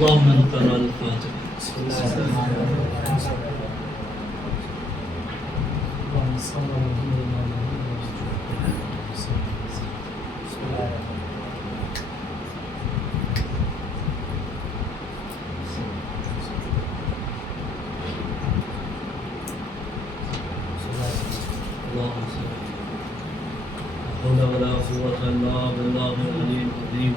اللهم انقرأ الفاتحة. بسم الله الرحمن الرحيم. اللهم صل على محمد بسم الله الرحمن اللهم صل. لا حول ولا قوة إلا بالله العلي العظيم.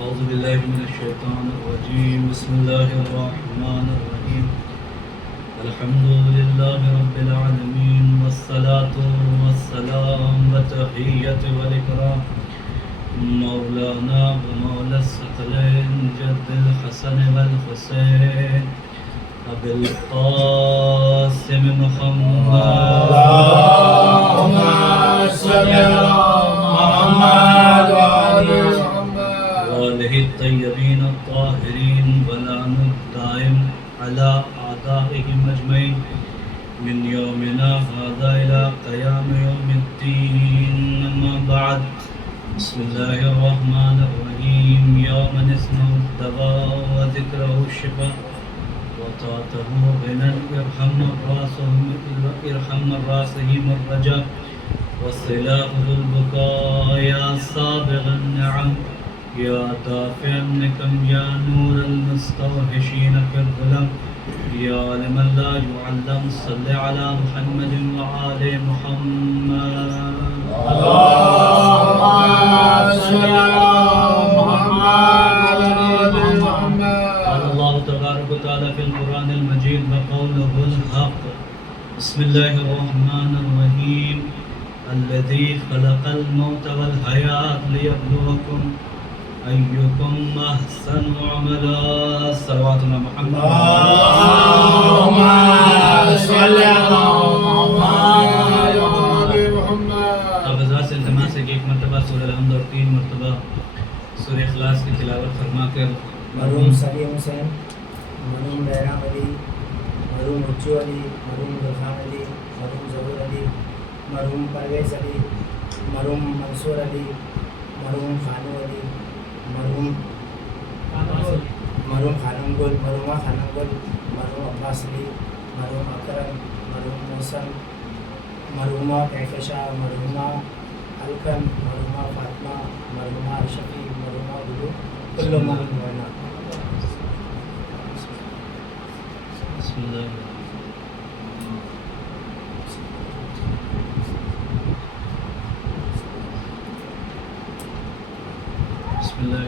أعوذ بالله من الشيطان الرجيم. بسم الله الرحمن الرحيم. الحمد لله رب العالمين والصلاة والسلام وتحية والإكرام مولانا ومولى الثقلين جد الحسن والحسين أبي القاسم محمد. اللهم صل على محمد وعلى وآله الطيبين الطاهرين ولعن الدائم على أعدائهم أجمعين من يومنا هذا إلى قيام يوم الدين. أما بعد. بسم الله الرحمن الرحيم. يوم نسمع الدواء وذكره الشفاء وطاعته غنى ارحم الراسهم الرجاء والسلاح ذو البكاء. يا سابغ النعم يا دافع النكم يا نور المستوحشين في الظلم يا عالم لا يعلم صل على محمد وآل محمد. اللهم صل على محمد وعلى محمد. قال الله تبارك وتعالى في القرآن المجيد وقوله الحق. بسم الله الرحمن الرحيم. الذي خلق الموت والحياة ليبلوكم أيكم أحسن عملا. صلوات محمد. اللهم صل على محمد وعلى محمد. اب حضرات سے التماس ہے کہ ایک مرتبہ سورہ الحمد اور 3 مرتبہ سورہ اخلاص کی تلاوت فرما کر مرحوم سلیم حسین، مرحوم بہرام علی، مرحوم اچو علی، مرحوم غلخان علی، مرحوم ظہور علی، مرحوم پرویز علی، مرحوم منصور علی، مرحوم خانو علی، مرحوم خانم گل، مرحومہ خانم گل، مرحوم عباس علی، مرحوم اکرم، مرحوم محسن، مرحومہ کہکشاں، مرحومہ الکن، مرحومہ فاطمہ، مرحومہ ارشفی، مرحومہ گلو، کل مومن مومنہ. بسم اللہ بسم اللہ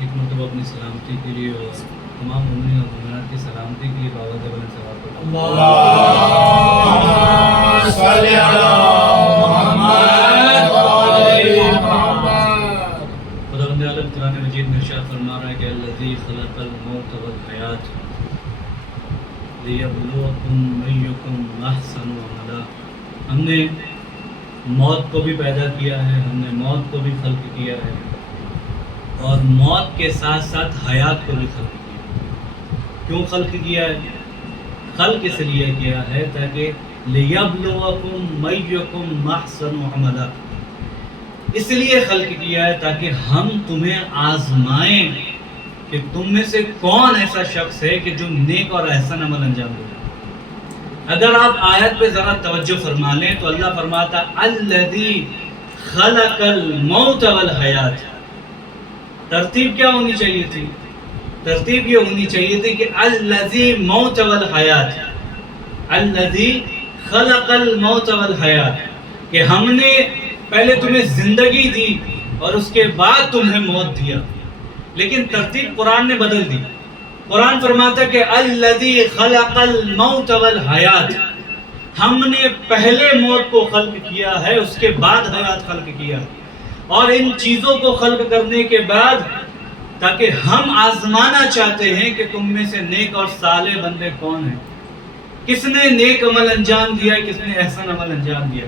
ایک مرتبہ اپنی سلامتی کے لیے اور تمام مومنین اور مومنات کی سلامتی کے لیے بابا بلند ثواب کرو. اللهم صل على محمد وعلى محمد. خداوند عالم قرآن مجید میں ارشاد فرما رہا ہے کہ الذی خلق الموت والحیات لیبلوکم ایکم احسن عملا. ہم نے موت کو بھی پیدا کیا ہے، ہم نے موت کو بھی خلق کیا ہے اور موت کے ساتھ ساتھ حیات کو بھی خلق کیا. کیوں خلق کیا ہے؟ خلق اس لیے کیا ہے تاکہ لیبلوکم ایکم احسن عملا. اس لیے خلق کیا ہے تاکہ ہم تمہیں آزمائیں کہ تم میں سے کون ایسا شخص ہے کہ جو نیک اور احسن عمل انجام دے. اگر آپ آیت پہ ذرا توجہ فرما لیں تو اللہ فرماتا الذی خلق الموت والحیات. ترتیب کیا ہونی چاہیے تھی؟ ترتیب یہ ہونی چاہیے تھی کہ الذی موت والحیات، الذی خلق الموت والحیات، کہ ہم نے پہلے تمہیں زندگی دی اور اس کے بعد تمہیں موت دیا. لیکن ترتیب قرآن نے بدل دی. قرآن فرماتا کہ الذی خلق الموت والحیات، ہم نے پہلے موت کو خلق کیا ہے، اس کے بعد حیات خلق کیا ہے. اور ان چیزوں کو خلق کرنے کے بعد تاکہ ہم آزمانا چاہتے ہیں کہ تم میں سے نیک اور صالح بندے کون ہیں. کس نے نیک عمل انجام دیا, کس نے احسن عمل انجام دیا.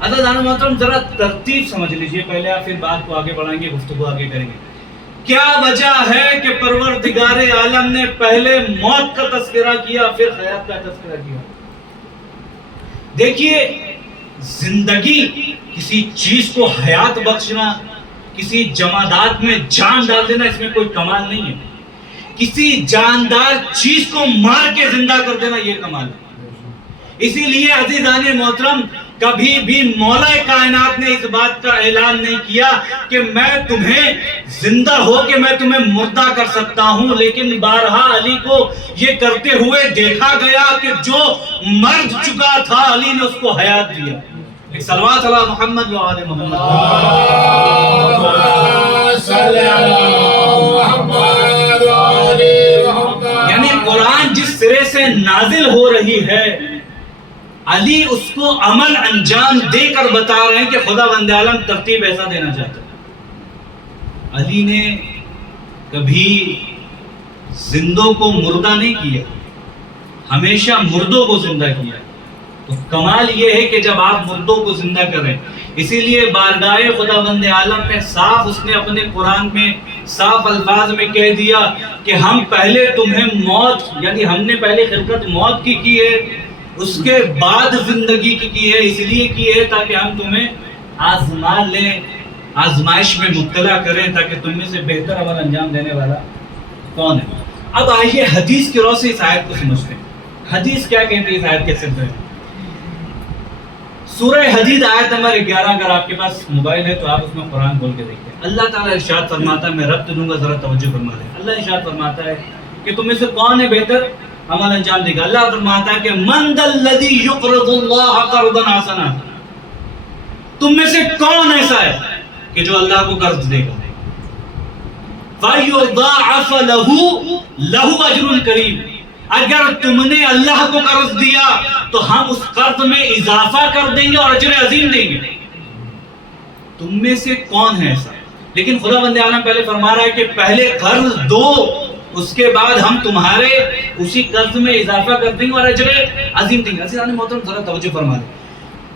عزیزان محترم ذرا ترتیب سمجھ لیجئے پہلے, آپ پھر بات کو آگے بڑھائیں گے, گفتگو آگے کریں گے. کیا وجہ ہے کہ پروردگار عالم نے پہلے موت کا تذکرہ کیا پھر حیات کا تذکرہ کیا؟ دیکھیے, زندگی کسی چیز کو حیات بخشنا, کسی جمادات میں جان ڈال دینا, اس میں کوئی کمال نہیں ہے. کسی جاندار چیز کو مار کے زندہ کر دینا یہ کمال ہے. اسی لیے عزیزان محترم کبھی بھی مولا کائنات نے اس بات کا اعلان نہیں کیا کہ میں تمہیں زندہ ہو کے میں تمہیں مردہ کر سکتا ہوں, لیکن بارہا علی کو یہ کرتے ہوئے دیکھا گیا کہ جو مر چکا تھا علی نے اس کو حیات دیا. ایک صلوات علی محمد و آل محمد. یعنی قرآن جس سرے سے نازل ہو رہی ہے, علی اس کو عمل انجام دے کر بتا رہے ہیں کہ خدا بند عالم ترتیب ایسا دینا چاہتا ہے. علی نے کبھی زندوں کو مردہ نہیں کیا, ہمیشہ مردوں کو زندہ کیا. تو کمال یہ ہے کہ جب آپ مردوں کو زندہ کریں, اسی لیے بارگاہ خدا بند عالم میں صاف اس نے اپنے قرآن میں صاف الفاظ میں کہہ دیا کہ ہم پہلے تمہیں موت, یعنی ہم نے پہلے خلقت موت کی ہے, اس کے بعد زندگی کی ہے. اس لیے کی ہے تاکہ ہم تمہیں آزما لیں, آزمائش میں مبتلا کریں, تاکہ تم میں سے بہتر عمل انجام دینے والا کون ہے. اب آئیے حدیث کی روشنی اس آیت کو سمجھتے ہیں. حدیث کیا کہتی ہے اس آیت کے سلسلے میں؟ سورہ حدید آیت نمبر 11, اگر آپ کے پاس موبائل ہے تو آپ اس میں قرآن کھول کے دیکھیں. اللہ تعالیٰ ارشاد فرماتا ہے, میں ربط دوں گا ذرا توجہ فرما لیں. اللہ ارشاد فرماتا ہے کہ تم میں سے کون ہے بہتر عمل انجام دے گا. اللہ فرماتا ہے کہ من ذا الذی یقرض اللہ قرضا حسنا, تم میں سے کون ایسا ہے کہ جو اللہ کو قرض دے گا, فَيُضَاعَفَ لَهُ أَجْرٌ كَرِيمٌ, اگر تم نے اللہ کو قرض دیا تو ہم اس قرض میں اضافہ کر دیں گے اور اجر عظیم دیں گے. تم میں سے کون ہے ایسا؟ لیکن خدا بند عالم پہلے فرما رہا ہے کہ پہلے قرض دو, اس کے بعد ہم تمہارے اسی قرض میں اضافہ کر دیں گے اور اجر عظیم دیں گے. عزیزان محترم ذرا توجہ فرما لیں.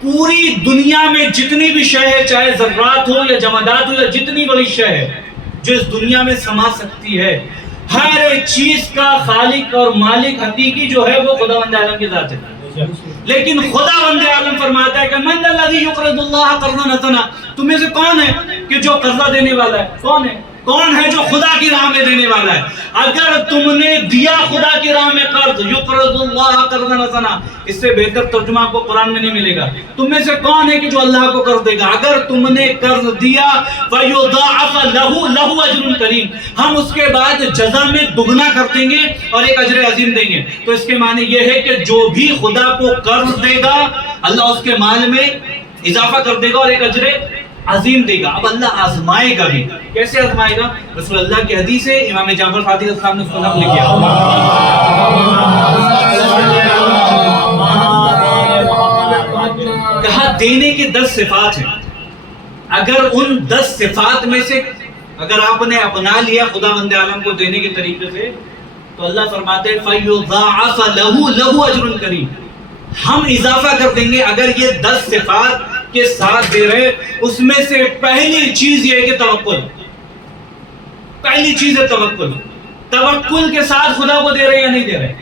پوری دنیا میں جتنی بھی شے ہے, چاہے ذرات ہو یا جمادات ہو یا جتنی بڑی شے ہے جو اس دنیا میں سما سکتی ہے, ہر ایک چیز کا خالق اور مالک حقیقی جو ہے وہ خدا بند عالم کی ذات ہے. لیکن خدا بند عالم فرماتا ہے کہ من الذی یقرض اللہ قرضا حسنا, تم میں سے کون ہے کہ جو قرضہ دینے والا ہے؟ کون ہے؟ کون ہے جو خدا کی راہ میں دینے والا ہے؟ اگر تم نے دیا خدا کی راہ میں قرض, یقرض اللہ قرضا حسنا, اس سے بہتر ترجمہ آپ کو قرآن میں نہیں ملے گا. تم میں سے کون ہے کہ جو اللہ کو قرض دے گا؟ اگر تم نے قرض دیا فَيُضَاعَفَ لَهُ أَجْرٌ كَرِيمٌ, ہم اس کے بعد جزا میں دگنا کر دیں گے اور ایک اجر عظیم دیں گے. تو اس کے معنی یہ ہے کہ جو بھی خدا کو قرض دے گا اللہ اس کے مال میں اضافہ کر دے گا اور ایک اجر عظیم دے گا. اب اللہ آزمائے گا بھی. کیسے آزمائے گا؟ رسول اللہ کی حدیث ہے, امام جعفر صادق علیہ السلام نے اس کو نقل کیا. کہا دینے کی 10 صفات ہیں, اگر ان 10 صفات میں سے اگر آپ نے اپنا لیا خدا بند عالم کو دینے کے طریقے سے, تو اللہ فرماتے ہیں فَيُضَاعَفَ لَهُ أَجْرٌ كَرِيمٌ, ہم اضافہ کر دیں گے. اگر یہ 10 صفات کے ساتھ دے رہے, اس میں سے پہلی چیز یہ ہے کہ توکل. پہلی چیز ہے توکل. توکل کے ساتھ خدا کو دے رہے یا نہیں دے رہے؟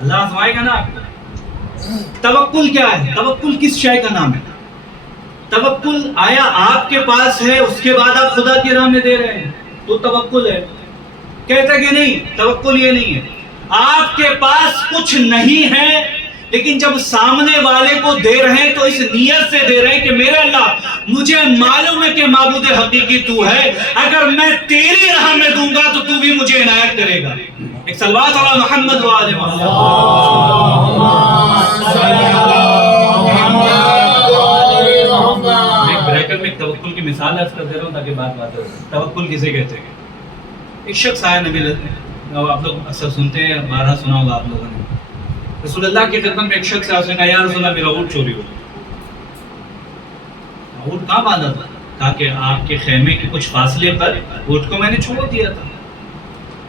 اللہ آزمائے گا نا. توکل کیا ہے؟ توکل کس شے کا نام ہے؟ توکل آیا آپ کے پاس ہے اس کے بعد آپ خدا کی راہ میں دے رہے ہیں تو توکل ہے؟ کہتا کہ نہیں, توکل یہ نہیں ہے. آپ کے پاس کچھ نہیں ہے لیکن جب سامنے والے کو دے رہے ہیں تو اس نیت سے دے رہے ہیں کہ میرے اللہ مجھے معلوم ہے کہ معبود حقیقی تو ہے, اگر میں تیری راہ میں دوں گا تو تو بھی مجھے عنایت کرے گا. ایک صلوات علی محمد و آل محمد. میں ایک بریکٹ میں توکل کی مثال عرض کر دے رہا ہوں تاکہ بات ہو. توکل کسے کہتے ہیں؟ ایک شخص آیا نبی, آپ لوگ اکثر سنتے ہیں, 12 سنا ہوگا آپ لوگوں نے. رسول اللہ کی خدمت میں ایک شخص آیا, اس نے کہا یا رسول اللہ میرا اونٹ چوری ہو گیا. اونٹ کہاں باندھا تھا؟ کہا کہ آپ کے خیمے کے کچھ فاصلے پر اونٹ کو میں نے چھوڑ دیا تھا.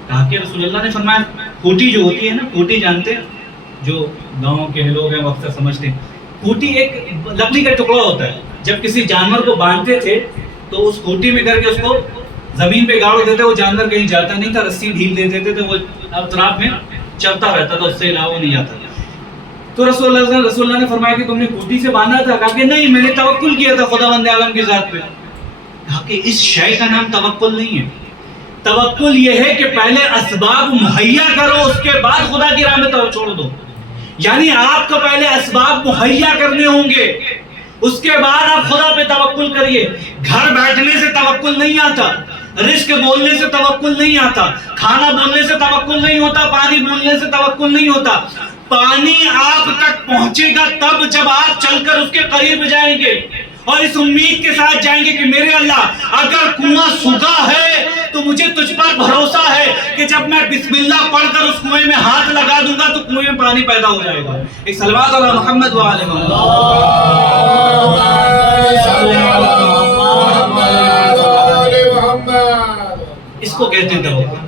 کہا کہ رسول اللہ نے فرمایا کھوٹی جو ہوتی ہے نا, کھوٹی جانتے ہیں, جو گاؤں کے لوگ ہیں وہ اکثر سمجھتے ہیں، کوٹی ایک لکڑی کا ٹکڑا ہوتا ہے، جب کسی جانور کو باندھتے تھے تو اس کوٹی میں کر کے اس کو زمین پہ گاڑ دیتے، وہ جانور کہیں جاتا نہیں تھا، رسی ڈھیل دے دیتے تھے، وہ اطراف میں چلتا رہتا تھا، اس سے علاوہ نہیں جاتا۔ تو رسول اللہ نے فرمایا کہ تم نے کوٹی سے باندھا تھا؟ کہا کہ نہیں، میں نے توکل کیا تھا خداوند عالم کی ذات پہ۔ کہا کہ اس شے کا نام توکل نہیں ہے، توکل یہ ہے کہ پہلے اسباب مہیا کرو، اس کے بعد خدا کی راہ میں توکل چھوڑ دو۔ یعنی آپ کو پہلے اسباب مہیا کرنے ہوں گے، اس کے بعد آپ خدا پہ توکل کریے۔ گھر بیٹھنے سے توکل نہیں آتا، رزق بولنے سے توکل نہیں آتا، کھانا بولنے سے توکل نہیں ہوتا، پانی بولنے سے توکل نہیں ہوتا۔ پانی آپ تک پہنچے گا تب جب آپ چل کر اس کے قریب جائیں گے اور اس امید کے ساتھ جائیں گے کہ میرے اللہ اگر کنواں سوکھا ہے تو مجھے تجھ پر بھروسہ ہے کہ جب میں بسم اللہ پڑھ کر اس کنویں میں ہاتھ لگا دوں گا تو کنویں میں پانی پیدا ہو جائے گا۔ ایک صلوات علی محمد وآل محمد۔ اس کو کہتے ہیں توکل،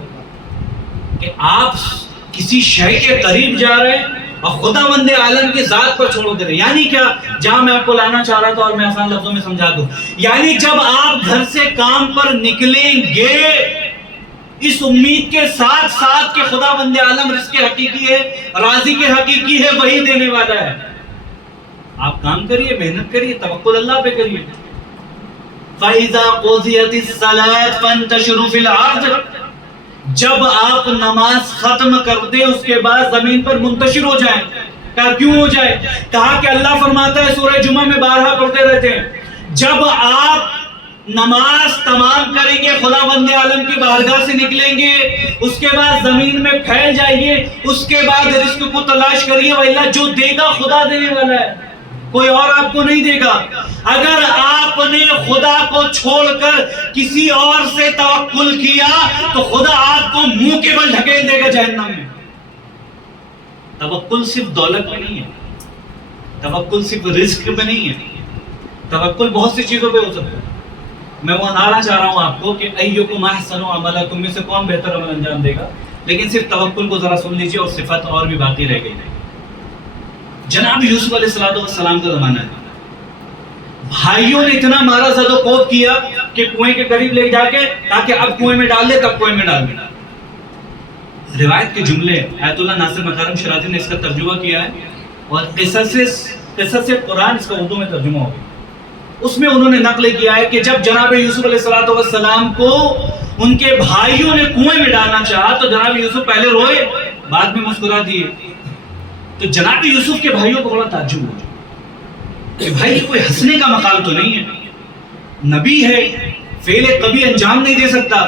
کہ آپ کسی شے کے قریب جا رہے ہیں اور خداوند عالم کی ذات پر چھوڑ دے رہے ہیں۔ یعنی کیا؟ جہاں میں آپ کو لانا چاہ رہا تھا اور میں آسان لفظوں میں سمجھا دوں، یعنی جب آپ گھر سے کام پر نکلیں گے اس امید کے ساتھ ساتھ کہ خداوند عالم رزق حقیقی ہے، رازق حقیقی ہے، وہی دینے والا ہے، آپ کام کریے، محنت کریے، توکل اللہ پہ کریے۔ فَإِذَا قُضِيَتِ الصَّلَاةُ فَانتَشِرُوا فِي الْأَرْضِ، جب آپ نماز ختم کر دیں اس کے بعد زمین پر منتشر ہو جائیں۔ کہا کیوں ہو جائے؟ کہا کہ اللہ فرماتا ہے، سورہ جمعہ میں بارہا پڑھتے رہتے ہیں، جب آپ نماز تمام کریں گے، خداوند عالم کی بارگاہ سے نکلیں گے، اس کے بعد زمین میں پھیل جائیے، اس کے بعد رزق کو تلاش کریے، وَإِلَّا جو دے گا خدا دینے والا ہے، کوئی اور آپ کو نہیں دے گا۔ اگر آپ نے خدا کو چھوڑ کر کسی اور سے توکل کیا تو خدا آپ کو منہ کے بل ڈھکیل دے گا جہنم میں۔ توکل صرف دولت میں نہیں ہے، توکل صرف رزق میں نہیں ہے، توکل بہت سی چیزوں پہ ہو سکتا ہے۔ میں وہ بتانا چاہ رہا ہوں آپ کو کہ ایکم احسن عملا، تم میں سے کون بہتر عمل انجام دے گا، لیکن صرف توکل کو ذرا سن لیجیے اور صفت اور بھی باقی رہ گئی۔ جناب یوسف علیہ السلام کا زمانہ ہے، بھائیوں نے اتنا مارا زد و کوب کیا کہ کنویں کے قریب لے جا کے تاکہ اب کنویں میں ڈال دے، تب کنویں میں ڈال دے۔ روایت کے جملے آیت اللہ ناصر مکارم شرازی نے اس کا ترجمہ کیا ہے اور قصص قرآن اس کا اردو میں ترجمہ ہو گیا۔ اس میں انہوں نے نقل کیا ہے کہ جب جناب یوسف علیہ السلام کو ان کے بھائیوں نے کنویں میں ڈالنا چاہا تو جناب یوسف پہلے روئے، بعد میں مسکرا دیے۔ تو جناب یوسف کے بھائیوں کو بڑا تعجب ہوا کہ بھائی یہ کوئی ہنسنے کا مقام تو نہیں ہے، نبی ہے، فعل کبھی انجام نہیں دے سکتا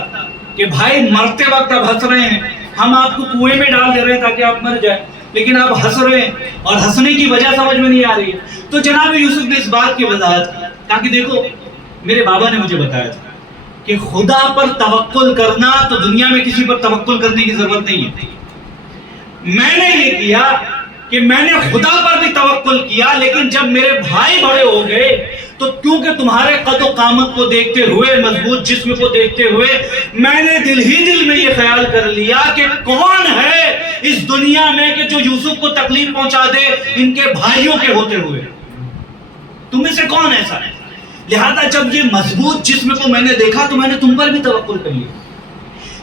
کہ بھائی مرتے وقت آپ ہنس رہے ہیں، ہم آپ کو کنویں میں ڈال دے رہے ہیں تاکہ آپ مر جائیں، لیکن آپ ہنس رہے ہیں اور ہنسنے کی وجہ سمجھ میں نہیں آ رہی ہے۔ تو جناب یوسف نے اس بات کی وضاحت کی، تاکہ دیکھو میرے بابا نے مجھے بتایا تھا کہ خدا پر توکل کرنا تو دنیا میں کسی پر توکل کرنے کی ضرورت نہیں ہے۔ میں نے یہ کیا کہ میں نے خدا پر بھی توکل کیا، لیکن جب میرے بھائی بڑے ہو گئے تو کیونکہ تمہارے قد و قامت کو دیکھتے ہوئے، مضبوط جسم کو دیکھتے ہوئے، میں نے دل ہی دل میں یہ خیال کر لیا کہ کون ہے اس دنیا میں کہ جو یوسف کو تکلیف پہنچا دے ان کے بھائیوں کے ہوتے ہوئے، تم میں سے کون ایسا ہے؟ لہذا جب یہ مضبوط جسم کو میں نے دیکھا تو میں نے تم پر بھی توکل کر لیا۔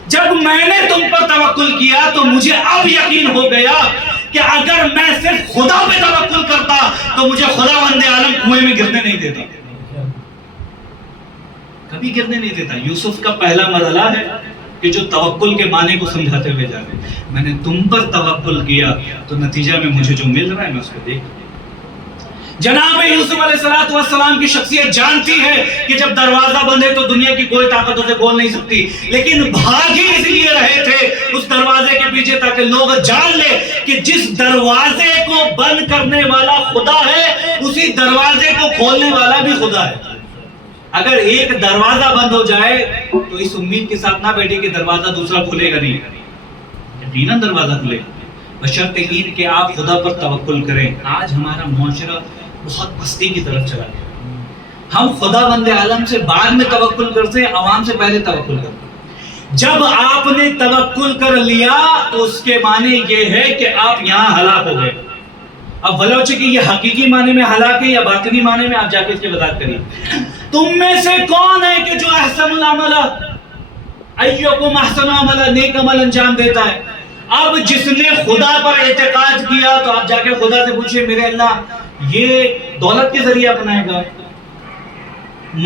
جب میں نے تم پر توکل کیا تو مجھے اب یقین ہو گیا کہ اگر میں صرف خدا پہ توکل کرتا تو مجھے خداوند عالم کنویں میں گرنے نہیں دیتا، کبھی گرنے نہیں دیتا۔ یوسف کا پہلا مرحلہ ہے کہ جو توکل کے معنی کو سمجھاتے ہوئے جا رہے ہیں، میں نے تم پر توکل کیا تو نتیجہ میں مجھے جو مل رہا ہے میں اس کو دیکھ۔ جناب یوسف علیہ السلام کی شخصیت جانتی ہے کہ جب دروازہ بند ہے تو دنیا کی کوئی طاقت اسے کھول نہیں سکتی، لیکن بھاگ ہی اس لیے رہے تھے اس دروازے کے پیچھے تاکہ لوگ جان لے کہ جس دروازے کو بند کرنے والا خدا ہے اسی دروازے کو کھولنے والا بھی خدا ہے۔ اگر ایک دروازہ بند ہو جائے تو اس امید کے ساتھ نہ بیٹھے کہ دروازہ دوسرا کھلے گا نہیں، یقیناً دروازہ کھلے گا، بشرط یہ کہ آپ خدا پر توکل کریں۔ آج ہمارا معاشرہ بہت پستی کی طرف چلا گیا، ہم خداوند عالم سے بعد میں توکل کرتے ہیں، عوام سے پہلے توکل کرتے ہیں۔ جب آپ نے توکل کر لیا تو اس کے معنی یہ ہے کہ آپ یہاں ہلاک ہو گئے. اب بلوچ کہ یہ حقیقی معنی میں ہلاک ہے یا باطنی معنی میں، آپ جا کے اس کی وضاحت کریے. تم میں سے کون ہے کہ جو احسن العمل ایکم احسن عمل، نیک عمل انجام دیتا ہے؟ اب جس نے خدا پر اعتقاد کیا تو آپ جا کے خدا سے پوچھیں میرے اللہ یہ دولت کے ذریعے اپنائے گا،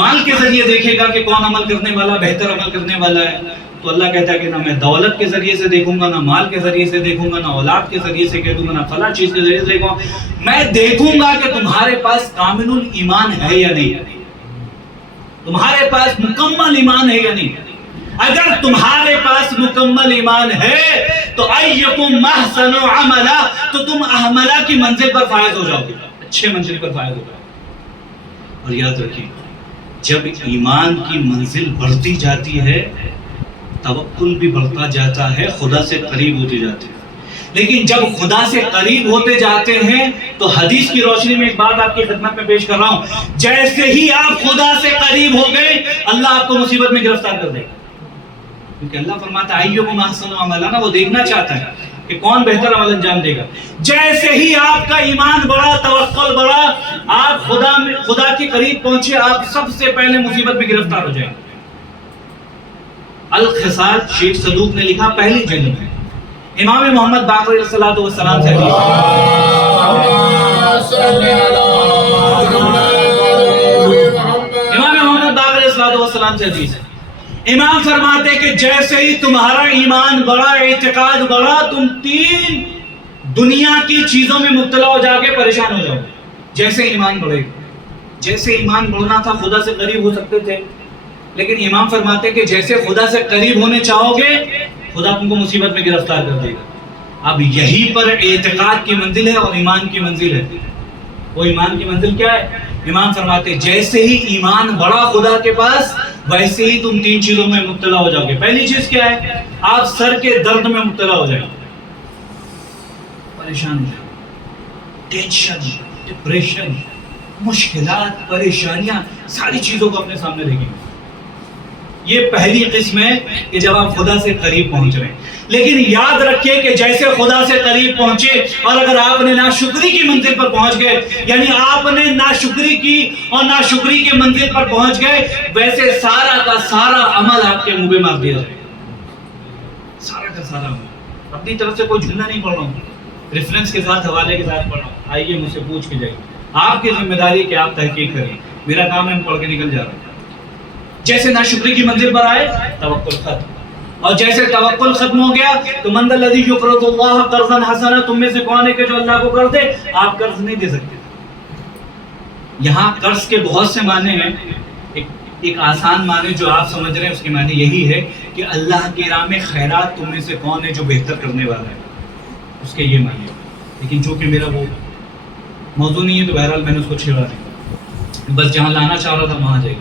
مال کے ذریعے دیکھے گا کہ کون عمل کرنے والا بہتر عمل کرنے والا ہے؟ تو اللہ کہتا ہے کہ نہ میں دولت کے ذریعے سے دیکھوں گا، نہ مال کے ذریعے سے دیکھوں گا، نہ اولاد کے ذریعے سے کہہ دوں گا، نہ فلاں چیز کے ذریعے سے دیکھوں گا. میں دیکھوں گا کہ تمہارے پاس کامل ایمان ہے یا نہیں، تمہارے پاس مکمل ایمان ہے یا نہیں. اگر تمہارے پاس مکمل ایمان ہے تو ایکم احسن عملا، تو تم احملہ کی منزل پر فائز ہو جاؤ گے، اچھے منزل پر فائز ہو جاؤ گے. اور یاد رکھیے جب ایمان کی منزل بڑھتی جاتی ہے توکل بھی بڑھتا جاتا ہے، خدا سے قریب ہوتے جاتے ہیں. لیکن جب خدا سے قریب ہوتے جاتے ہیں تو حدیث کی روشنی میں ایک بات آپ کی خدمت میں پیش کر رہا ہوں، جیسے ہی آپ خدا سے قریب ہو گئے اللہ آپ کو مصیبت میں گرفتار کر دے گا. کیونکہ اللہ فرماتا ہے ایکم احسن عملا، نا وہ دیکھنا چاہتا ہے کہ کون بہتر عمل انجام دے گا. جیسے ہی آپ کا ایمان بڑھا، توکل بڑھا، آپ خدا کے قریب پہنچے، آپ سب سے پہلے مصیبت میں گرفتار ہو جائیں گے. الخصال شیخ صدوق نے لکھا پہلی جلد میں، امام محمد باقر علیہ السلام سے حدیث. امام محمد باقر علیہ السلام سے حدیث ہے. امام فرماتے کہ جیسے ہی تمہارا ایمان بڑھا، اعتقاد بڑھا، تم تین دنیا کی چیزوں میں مبتلا ہو جا کے پریشان ہو جاؤ. جیسے ایمان بڑھے، جیسے ایمان بڑھنا تھا خدا سے قریب ہو سکتے تھے، لیکن امام فرماتے کہ جیسے خدا سے قریب ہونے چاہو گے خدا تم کو مصیبت میں گرفتار کر دے گا. اب یہی پر اعتقاد کی منزل ہے اور ایمان کی منزل ہے. وہ ایمان کی منزل کیا ہے؟ امام فرماتے جیسے ہی ایمان بڑھا خدا کے پاس ویسے ہی تم تین چیزوں میں مبتلا ہو جاؤ گے. پہلی چیز کیا ہے؟ آپ سر کے درد میں مبتلا ہو جائیں گے، پریشان ہو جائیں گے، ٹینشن، ڈپریشن، مشکلات، پریشانیاں، ساری چیزوں کو اپنے سامنے دیکھیں گے. یہ پہلی قسم ہے کہ جب آپ خدا سے قریب پہنچ رہے ہیں. لیکن یاد رکھیے کہ جیسے خدا سے قریب پہنچے اور اگر آپ نے ناشکری کی منزل پر پہنچ گئے، یعنی آپ نے ناشکری کی اور ناشکری کی منزل پر پہنچ گئے، ویسے سارا کا سارا عمل آپ کے منہ پہ مار دیا جائے. سارا کا سارا عمل. اپنی طرف سے کوئی جھولا نہیں پڑھ رہا ہوں، ریفرنس کے ساتھ، حوالے کے ساتھ پڑھ رہا ہوں. آئیے مجھ سے پوچھ کے جائیے. آپ کی ذمہ داری کہ آپ تحقیق کریں، میرا کام ہے ہم پڑھ کے نکل جا رہا ہوں. جیسے ناشکری کی منزل پر آئے توکل ختم، اور جیسے توکل ختم ہو گیا تو من ذا الذی یقرض اللہ قرضا حسنا، تم میں سے کون ہے کہ جو اللہ کو قرض دے؟ آپ قرض نہیں دے سکتے. یہاں قرض کے بہت سے معنی ہیں. ایک آسان معنی جو آپ سمجھ رہے ہیں اس کی معنی یہی ہے کہ اللہ کی راہ میں خیرات تم میں سے کون ہے جو بہتر کرنے والا ہے، اس کے یہ معنی ہے. لیکن چونکہ میرا وہ موضوع نہیں ہے تو بہرحال میں نے اس کو چھیڑا نہیں، بس جہاں لانا چاہ رہا تھا وہاں جائیے.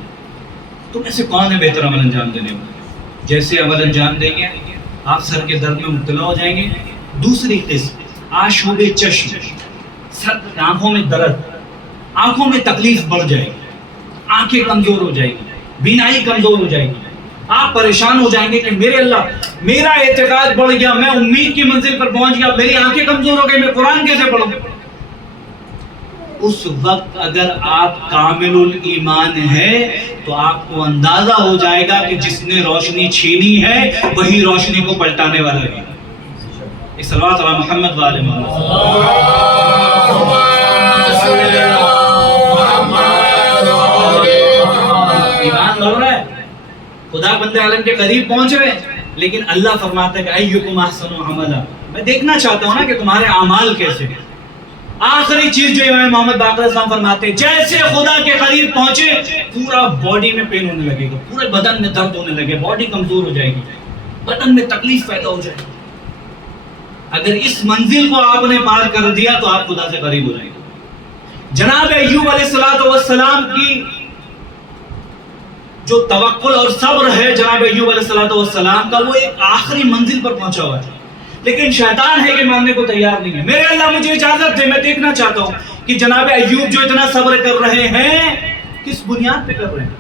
تم میں سے کون ہے بہتر عمل انجام دینے والا؟ جیسے عمل انجام دیں گے آپ سر کے درد میں مبتلا ہو جائیں گے. دوسری قسم آشوب چشم، سر آنکھوں میں درد، آنکھوں میں تکلیف بڑھ جائے گی، آنکھیں کمزور ہو جائے گی، بینائی کمزور ہو جائے گی. آپ پریشان ہو جائیں گے کہ میرے اللہ میرا اعتقاد بڑھ گیا، میں امید کی منزل پر پہنچ گیا، میری آنکھیں کمزور ہو گئی، میں قرآن کیسے پڑھوں؟ اس وقت اگر آپ کامل الایمان ہے تو آپ کو اندازہ ہو جائے گا کہ جس نے روشنی چھینی ہے وہی روشنی کو پلٹانے والا ہے. صلوات علی محمد و آل محمد. ایمان بڑھ رہا ہے، خدا بندے عالم کے قریب پہنچ رہے ہیں، لیکن اللہ فرماتا ہے کہ ایکم احسن عملا، میں دیکھنا چاہتا ہوں نا کہ تمہارے اعمال کیسے ہیں. آخری چیز جو امام محمد باقر اسلام فرماتے ہیں جیسے خدا کے قریب پہنچے پورا باڈی میں پین ہونے لگے گا، پورے بدن میں درد ہونے لگے، باڈی کمزور ہو جائے گی، بدن میں تکلیف پیدا ہو جائے گی. اگر اس منزل کو آپ نے پار کر دیا تو آپ خدا سے قریب ہو جائیں گے. جناب ایوب علیہ السلام کی جو توکل اور صبر ہے جناب ایوب علیہ السلام کا، وہ ایک آخری منزل پر پہنچا ہوا ہے، لیکن شیطان ہے کہ ماننے کو تیار نہیں ہے. میرے اللہ مجھے اجازت دے، میں دیکھنا چاہتا ہوں کہ جناب ایوب جو اتنا صبر کر رہے ہیں کس بنیاد پہ کر رہے ہیں؟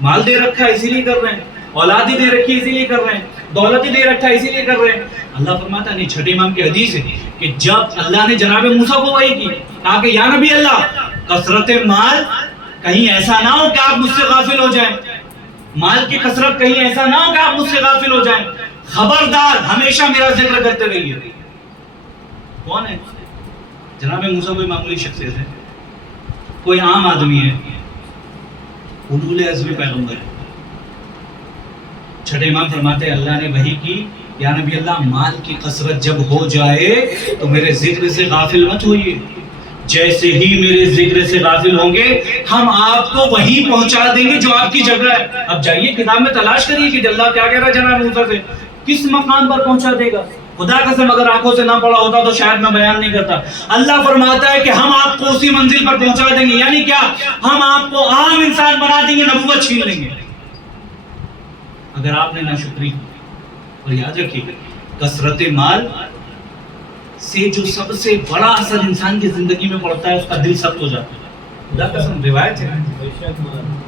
مال دے رکھا ہے اسی لیے کر رہے ہیں، اولاد ہی دے رکھی اسی لیے کر رہے ہیں, دولت ہی دے رکھا ہے اسی لیے کر رہے ہیں. اللہ فرماتا نہیں, چھٹے امام کی حدیث ہے کہ جب اللہ نے جناب موسیٰ کو وحی کی, کہا کہ یا نبی اللہ, کثرت مال کہیں ایسا نہ ہو کہ آپ مجھ سے غافل ہو جائیں, مال کی کثرت کہیں ایسا نہ ہو کہ آپ مجھ سے غافل ہو جائیں, خبردار ہمیشہ میرا ذکر کرتے رہیے. کون ہے جناب موسیٰ؟ کوئی معمولی شخصیت ہے, کوئی عام آدمی ہے, اولو العزم پیغمبر ہے. چھٹے امام فرماتے ہیں اللہ نے وحی کی, یا نبی اللہ مال کی کثرت جب ہو جائے تو میرے ذکر سے غافل مت ہوئیے, جیسے ہی میرے ذکر سے غافل ہوں گے ہم آپ کو وہی پہنچا دیں گے جو آپ کی جگہ ہے. اب جائیے کتاب میں تلاش کریے کہ اللہ کیا کہہ رہا ہے جناب موسیٰ سے, کس مقام پر پہنچا دے گا. خدا قسم اگر آنکھوں سے نہ پڑا ہوتا تو شاید میں بیان نہیں کرتا. اللہ فرماتا ہے کہ ہم آپ کو اسی منزل پر پہنچا دیں گے, یعنی کیا, ہم آپ کو عام انسان بنا دیں گے, نبوت چھین لیں گے اگر آپ نے ناشکری. اور یاد رکھیے کثرت مال سے جو سب سے بڑا اثر انسان کی زندگی میں پڑتا ہے اس کا دل سخت ہو جاتا ہے. خدا قسم روایت ہے,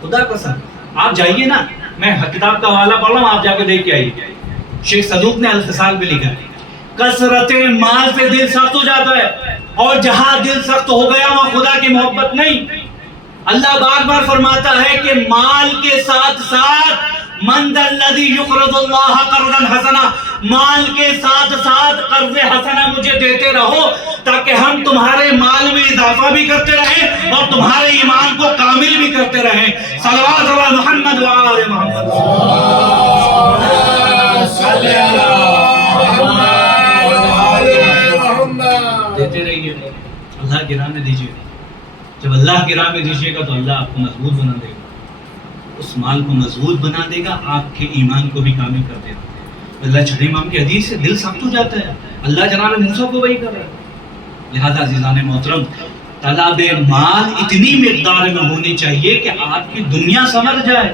خدا قسم آپ جائیے نا, میں کتاب کا حوالہ پڑھ رہا ہوں, آپ جا کے دیکھ کے آئیے. شیخ صدوق نے الخصال میں لکھا ہے کثرت مال سے دل سخت ہو جاتا ہے, اور جہاں دل سخت ہو گیا وہاں خدا کی محبت نہیں. اللہ بار بار فرماتا ہے کہ مال کے ساتھ ساتھ من ذا الذی یقرض اللہ قرضا حسنا, مال کے ساتھ ساتھ قرض حسنا مجھے دیتے رہو تاکہ ہم تمہارے مال میں اضافہ بھی کرتے رہیں اور تمہارے ایمان کو کامل بھی کرتے رہیں. صلوات علی محمد و آل محمد. دیتے رہیے, اللہ کی راہ میں دیجیے. جب اللہ کی راہ میں دیجیے گا تو اللہ آپ کو مضبوط بنا دے گا, اس مال کو مضبوط بنا دے گا, آپ کے ایمان کو بھی کامل کر دے گا. اللہ چھٹے امام کی حدیث سے دل سخت ہو جاتا ہے, اللہ جناب موسیٰ کو وہی کر رہا ہے. لہذا عزیزان محترم, طلب مال اتنی مقدار میں ہونی چاہیے کہ آپ کی دنیا سنور جائے,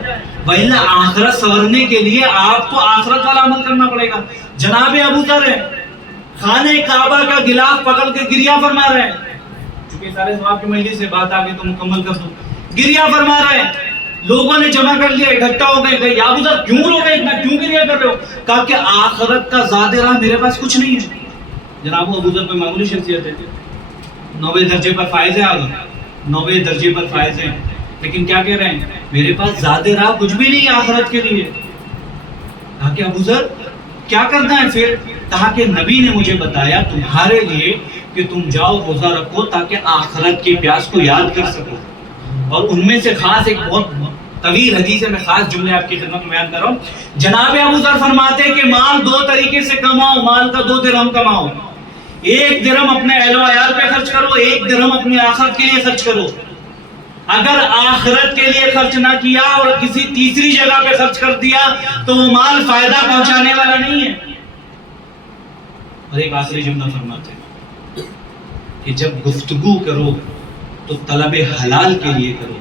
وَإِلَّا آخرت سنورنے کے لیے آپ کو آخرت والا عمل کرنا پڑے گا. جناب ابو ذر خانہ کعبہ کا غلاف پکڑ کے گریہ فرما رہے ہیں, چونکہ سارے ثواب کی مجلس سے بات آگے تو مکمل کر دوں. گریہ فرما رہے ہیں, لوگوں نے جمع کر لیا, اکٹھا ہو گئے, کہ یا ابو ذر کیوں رو گئے, اتنا کیوں گریہ کر رہے ہو؟ کہا کہ آخرت کا زاد راہ میرے پاس کچھ نہیں ہے. جناب ابو ذر کوئی معمولی شخصیت ہے, 9ویں درجے پر فائز ہے, آگے 9ویں درجے پر فائز ہیں, لیکن کیا کہہ رہے ہیں, میرے پاس زاد راہ کچھ بھی نہیں ہے آخرت کے لیے. کہا کہ ابو ذر کیا کرنا ہے پھر؟ کہا کہ نبی نے مجھے بتایا تمہارے لیے کہ تم جاؤ روزہ رکھو تاکہ آخرت کی پیاس کو یاد کر سکو. اور ان میں سے خاص ایک بہت طویل حدیث ہے, میں خاص جملے آپ کی خدمت میں بیان کر رہا ہوں. جناب ابو ذر فرماتے ہیں کہ مال دو طریقے سے کماؤ, مال کا 2 درہم کماؤ. 1 درہم اپنے اہل و عیال پہ خرچ کرو, 1 درہم اپنی آخرت کے لیے خرچ کرو. اگر آخرت کے لیے خرچ نہ کیا اور کسی تیسری جگہ پہ خرچ کر دیا تو وہ مال فائدہ پہنچانے والا نہیں ہے. اور ایک آخری جملہ فرماتے ہیں کہ جب گفتگو کرو تو طلب حلال کے لیے کرو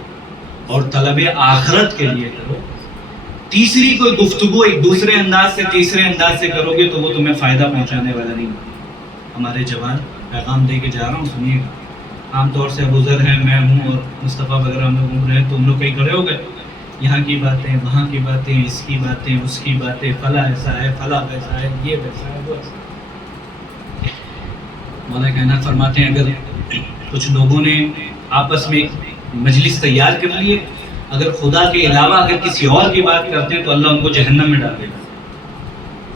اور طلب آخرت کے لیے کرو. تیسری کوئی گفتگو ایک دوسرے انداز سے, تیسرے انداز سے کرو گے تو وہ تمہیں فائدہ پہنچانے والا نہیں. ہمارے جوان پیغام دے کے جا رہا ہوں, سنیے گا. عام طور سے ابو ذر ہے, میں ہوں اور مصطفیٰ وغیرہ ہم لوگ گھوم رہے ہیں تو ہم لوگ کہیں کھڑے ہو گئے, یہاں کی باتیں, وہاں کی باتیں, اس کی باتیں, اس کی باتیں, فلاں ایسا ہے, فلاں ویسا ہے, یہ ویسا ہے, وہ ایسا. مولا کائنات فرماتے ہیں اگر کچھ لوگوں نے آپس میں مجلس تیار کر لیے, اگر خدا کے علاوہ اگر کسی اور کی بات کرتے ہیں تو اللہ ان کو جہنم میں ڈال دے گا.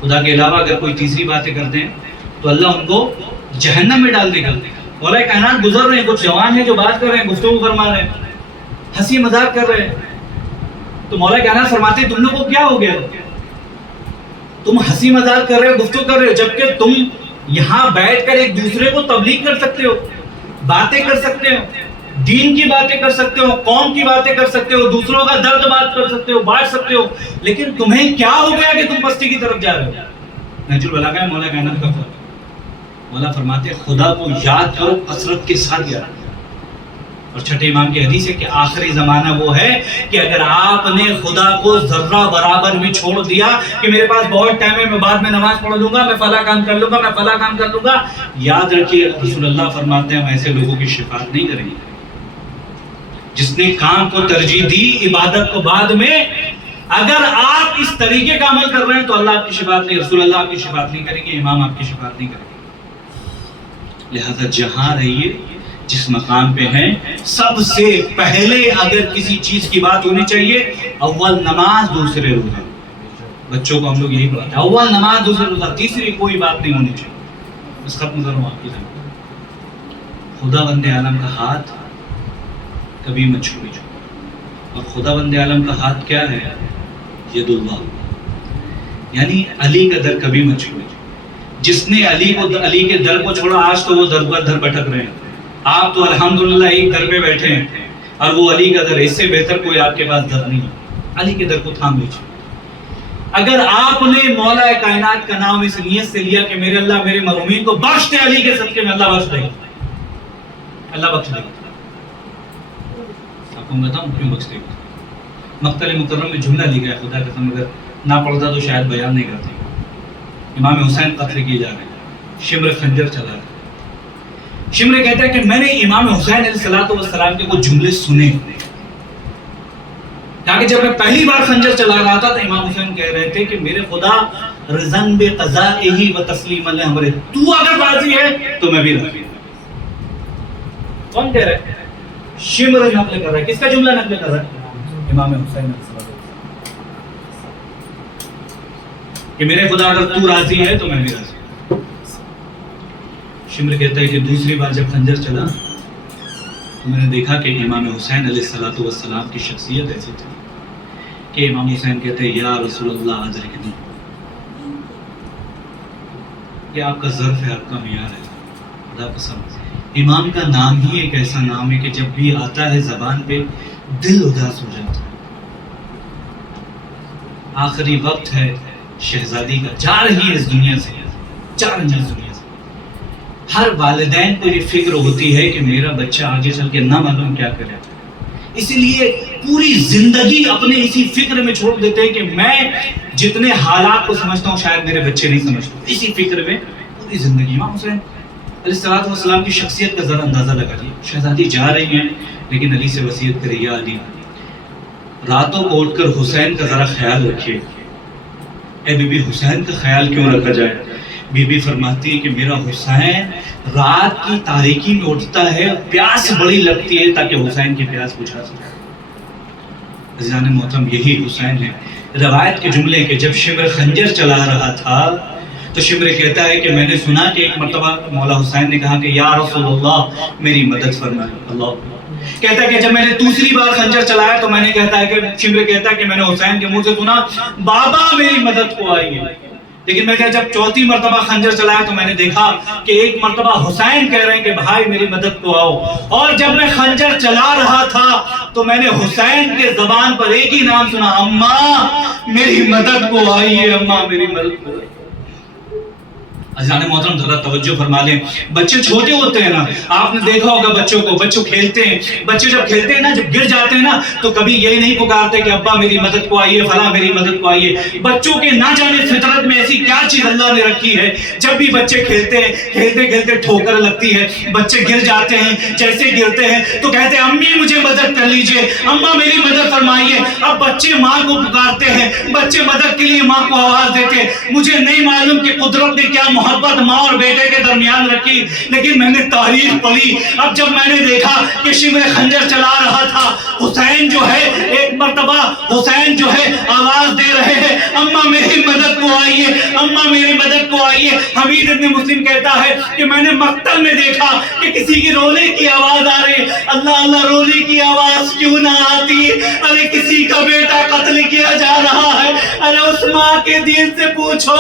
خدا کے علاوہ اگر کوئی تیسری باتیں کرتے ہیں تو اللہ ان کو جہنم میں ڈال دے گا. مولا کائنات گزر رہے ہیں, کچھ جوان ہیں جو بات کر رہے ہیں, گفتگو فرما رہے ہیں, ہنسی مذاق کر رہے ہیں, تو مولا کائنات فرماتے ہیں تم لوگوں کو کیا ہو گیا, تم ہنسی مذاق کر رہے ہو, گفتگو کر رہے ہو, جبکہ تم یہاں بیٹھ کر ایک دوسرے کو تبلیغ کر سکتے ہو, باتیں کر سکتے ہو, دین کی باتیں کر سکتے ہو, قوم کی باتیں کر سکتے ہو, دوسروں کا درد بات کر سکتے ہو, بانٹ سکتے ہو, لیکن تمہیں کیا ہو گیا کہ تم پستی کی طرف جا رہے ہو. نہج البلاغہ ہے مولا کائنات کا فرق. مولا فرماتے ہیں خدا کو یاد کرو کثرت کے ساتھ یاد. اور چھٹے امام کی حدیث ہے کہ آخری زمانہ وہ ہے کہ اگر آپ نے خدا کو ذرہ برابر بھی چھوڑ دیا کہ میرے پاس بہت ٹائم ہے, میں بعد میں نماز پڑھ لوں گا, میں فلاں کام کر لوں گا, میں فلاں کام کر لوں گا, یاد رکھیے رسول اللہ فرماتے ہیں ہم ایسے لوگوں کی شفاعت نہیں کریں گے. جس نے کام کو ترجیح دی عبادت کو بعد میں, اگر آپ اس طریقے کا عمل کر رہے ہیں تو اللہ آپ کی شفاعت نہیں، رسول اللہ آپ کی شفاعت نہیں کریں گے، امام آپ کی شفاعت نہیں کریں گے۔ لہذا جہاں رہیے، جس مقام پہ ہیں، سب سے پہلے اگر کسی چیز کی بات ہونی چاہیے، اول نماز دوسرے روزہ۔ بچوں کو ہم لوگ یہی پڑھاتے ہیں، اول نماز دوسرے روزہ، تیسری کوئی بات نہیں ہونی چاہیے۔ بس ختم کروں آپ کی زندگی۔ خدا بند عالم کا ہاتھ کبھی مت چھوڑیے، اور خدا بند عالم کا ہاتھ کیا ہے؟ ید اللہ، یعنی علی کا در کبھی مت چھوڑیے۔ جس نے علی کے در کو چھوڑا، آج تو وہ در پر در بھٹک رہے ہیں۔ آپ تو الحمدللہ ایک در پہ بیٹھے ہیں، اور وہ علی کا در، اس سے بہتر کوئی آپ کے پاس در نہیں ہے۔ علی کے در کو تھام لیجیے۔ اگر آپ نے مولا کائنات کا نام اس نیت سے لیا کہ میرے اللہ میرے مرحومین کو بخش دے، علی کے صدقے میں اللہ بخش دے گا، اللہ بخش دے گا۔ آپ کو میں بتاؤں کیوں بخش دے گا؟ مقتل مکرم میں جملہ لکھا ہے، خدا قسم اگر نہ پڑھتا تو شاید بیان نہیں کرتے۔ امام حسین قتل کیے جا رہے ہیں، شمر خنجر چلا رہا ہے۔ شمر کہتا ہے کہ میں نے امام حسین علیہ السلام کے کچھ جملے سنے، تاکہ جب میں پہلی بار خنجر چلا رہا تھا تو امام حسین کہہ رہے تھے کہ میرے خدا رضن بے قضائہ و تسلیم الامر، تو اگر راضی ہے تو میں بھی راضی ہوں۔ کون کہہ رہا ہے؟ شمر نقل کر رہا ہے۔ کس کا جملہ نقل کر رہا ہے؟ امام حسین علیہ السلام، کہ میرے خدا اگر تو راضی ہے تو میں بھی راضی ہوں۔ شمر کہتا ہے کہ دوسری بار جب خنجر چلا تو میں نے دیکھا کہ امام حسین علیہ السلام کی شخصیت ایسی تھی کہ امام حسین کہتے ہیں یا رسول اللہ ادرکنی، یہ آپ کا ظرف ہے، آپ کا معیار ہے۔ خدا قسم امام کا نام ہی ایک ایسا نام ہے کہ جب بھی آتا ہے زبان پہ دل اداس ہو جاتا ہے۔ آخری وقت ہے شہزادی کا، جا رہی ہے اس دنیا سے، جا رہی ہے اس دنیا سے۔ ہر والدین کو یہ فکر ہوتی ہے کہ میرا بچہ آگے چل کے نہ معلوم کیا کرے، اسی لیے پوری زندگی اپنے اسی فکر میں چھوڑ دیتے ہیں کہ میں جتنے حالات کو سمجھتا ہوں شاید میرے بچے نہیں سمجھتے، اسی فکر میں پوری زندگی۔ امام حسین علیہ السلام کی شخصیت کا ذرا اندازہ لگا لیے۔ شہزادی جا رہی ہیں لیکن علی سے وصیت کرے یا علی راتوں کو اٹھ کر حسین کا ذرا خیال رکھیے۔ اے بی بی حسین کا خیال کیوں رکھا جائے؟ بی بی فرماتی ہے کہ میرا حسین رات کی تاریکی میں اٹھتا ہے، پیاس بڑی لگتی ہے تاکہ حسین کی پیاس بجھا سکے۔ عزیزان محترم یہی حسین ہے۔ روایت کے جملے کہ جب شمر خنجر چلا رہا تھا تو شمر کہتا ہے کہ میں نے سنا کہ ایک مرتبہ مولا حسین نے کہا کہ یا رسول اللہ میری مدد فرمائے۔ اللہ کہتا ہے کہ جب میں نے دوسری بار خنجر چلایا تو میں نے کہتا ہے کہ شمر کہتا ہے کہ میں نے حسین کے منہ سے سنا بابا میری مدد کو آئیے، لیکن میں جب چوتھی مرتبہ خنجر چلایا تو میں نے دیکھا کہ ایک مرتبہ حسین کہہ رہے ہیں کہ بھائی میری مدد کو آؤ، اور جب میں خنجر چلا رہا تھا تو میں نے حسین کے زبان پر ایک ہی نام سنا، اماں میری مدد کو آئیے، اماں میری مدد کو آئیے۔ عزیزان محترم ذرا توجہ فرما لیں، بچے چھوٹے ہوتے ہیں نا، آپ نے دیکھا ہوگا بچوں کو، بچے کھیلتے ہیں، بچے جب کھیلتے ہیں نا، جب گر جاتے ہیں نا تو کبھی یہی نہیں پکارتے کہ ابا میری مدد کو آئیے، فلاں میری مدد کو آئیے۔ بچوں کے نہ جانے فطرت میں ایسی کیا چیز اللہ نے رکھی ہے، جب بھی بچے کھیلتے ہیں، کھیلتے کھیلتے ٹھوکر لگتی ہے، بچے گر جاتے ہیں، جیسے گرتے ہیں تو کہتے ہیں امی مجھے مدد کر لیجئے، اماں میری مدد فرمائیے۔ اب بچے ماں کو پکارتے ہیں، بچے مدد کے لیے ماں کو آواز دیتے ہیں۔ مجھے نہیں معلوم کہ قدرت نے کیا محبت ماں اور بیٹے کے درمیان رکھی، لیکن میں نے تاریخ پڑھی۔ اب جب میں نے دیکھا کہ شمر خنجر چلا رہا تھا، حسین جو ہے ایک مرتبہ حسین جو ہے آواز دے رہے ہیں اماں میری مدد کو آئیے، اماں میری مدد کو آئیے۔ حمید ابن مسلم کہتا ہے کہ میں نے مقتل میں دیکھا کہ کسی کی رونے کی آواز آ رہی ہے، اللہ اللہ رونے کی آواز کیوں نہ آتی؟ ارے کسی کا بیٹا قتل کیا جا رہا ہے، ارے اس ماں کے دل سے پوچھو،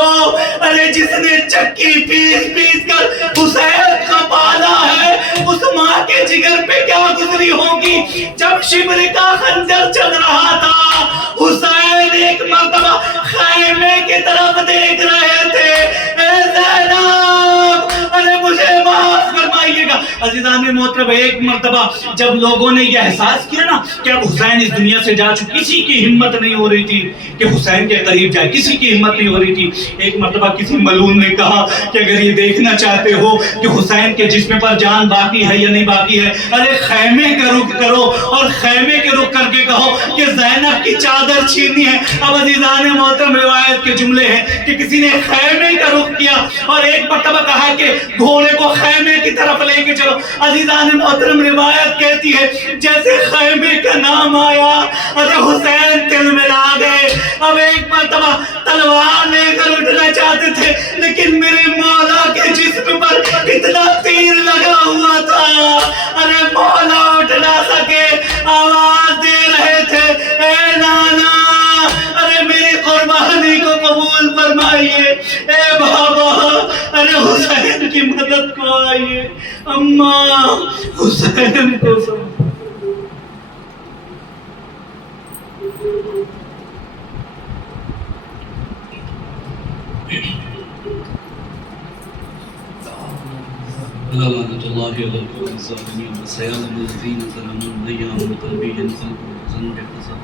ارے جس نے چکی پیس پیس کر حسین کا پالا ہے، اس ماں کے جگر پہ کیا گزری ہوگی؟ جب شمر کا خنجر چل رہا تھا، حسین ایک مرتبہ خیمے کی طرف دیکھ رہے تھے، اے زینب ارے مجھے معاف فرمائیے گا، عزیزان محترم ایک مرتبہ جب لوگوں نے یہ احساس کیا نا کہ اب حسین اس دنیا سے جا چکے، کسی کی ہمت نہیں ہو رہی تھی کہ حسین کے قریب جائے، کسی کی ہمت نہیں ہو رہی تھی. ایک مرتبہ کسی ملعون نے کہا کہ اگر یہ دیکھنا چاہتے ہو کہ حسین کے جسم پر جان باقی ہے یا نہیں باقی ہے، ارے خیمے کا رخ کرو اور خیمے کے رخ کر کے کہو کہ زینب کی چادر چھینی ہے. اب عزیزان محترم روایت کے جملے ہیں کہ کسی نے خیمے کا رخ کیا اور ایک مرتبہ کہا کہ گھوڑے کو خیمے کی طرف لے کے چلو. عزیزان محترم روایت کہتی ہے جیسے خیمے کا نام آیا ارے حسین دل میں لا گئے. اب ایک مرتبہ تلوار لے کر اٹھنا چاہتے تھے لیکن میرے مولا کے جسم پر اتنا تیر لگا ہوا تھا، ارے مولا اٹھ نہ سکے. آواز دے رہے تھے اے نانا، ارے میری قربانی کو قبول فرمائیے، اے بابا ارے حسین کی مدد کو آئیے، اماں حسین کو لعنة الله على القوم الظالمين وسيعلم الذين ظلموا من أيام القلب ينقلبون